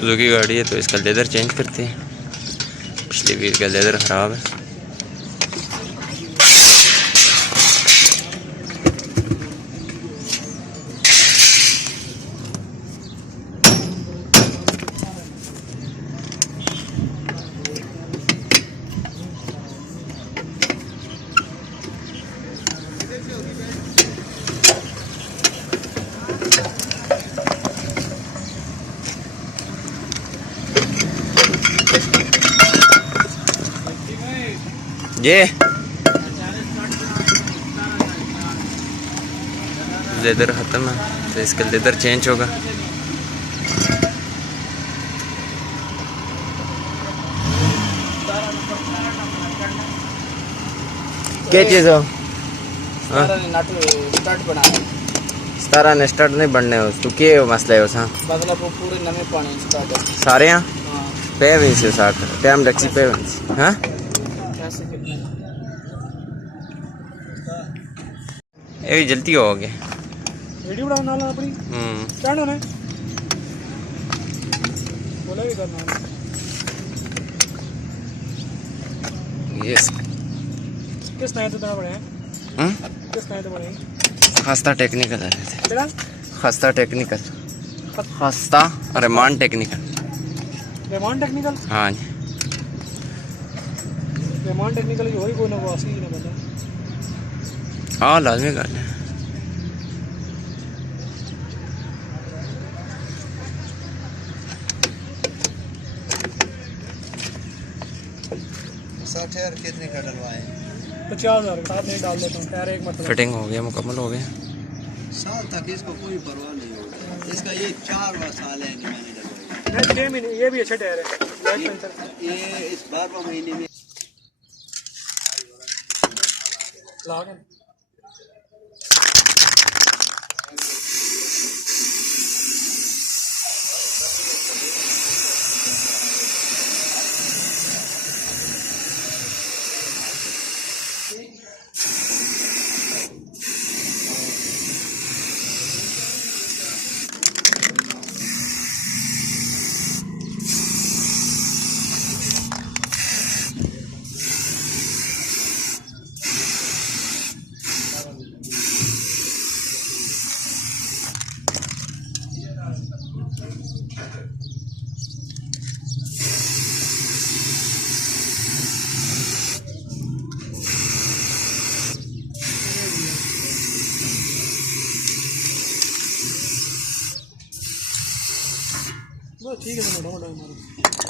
Suzuki गाड़ी है तो इसका लेदर चेंज करते हैं। पिछले व्हील का लेदर ख़राब है। ये लेदर ख़त्म है तो इसका लेदर चेंज होगा। क्या चीज़ हो? सतारा ने स्टार्ट नहीं बनने हो तो क्या मसला है उसका? मतलब वो पूरे नमे पानी स्टार्ट सारे यहाँ पे से साथ टाइम टैक्सी पे हाँ ये भी जल्दी हो गया वीडियो बनाना ना अपनी क्या होना है बोला भी करना ये किस नए तो बड़े हैं किस नए तो बड़े हैं खस्ता टेक्निकल है थे खस्ता टेक्निकल खस्ता रेमान टेक्निकल हाँ जी रेमान टेक्निकल ही वही कोई ना वो असली ना बंदा हाँ लाजमी कर लें। टायर कितने का डलवाए? 50,000 साथ में डाल देता हूँ टायर एक मतलब फिटिंग हो गया मुकम्मल हो गया। साल तक इसको कोई परवाह नहीं होगा। इसका ये 4वां साल है कि मैंने डलवाया। नहीं 6 महीने ये भी अच्छा टायर है ये इस 12वें महीने में लाग ठीक है।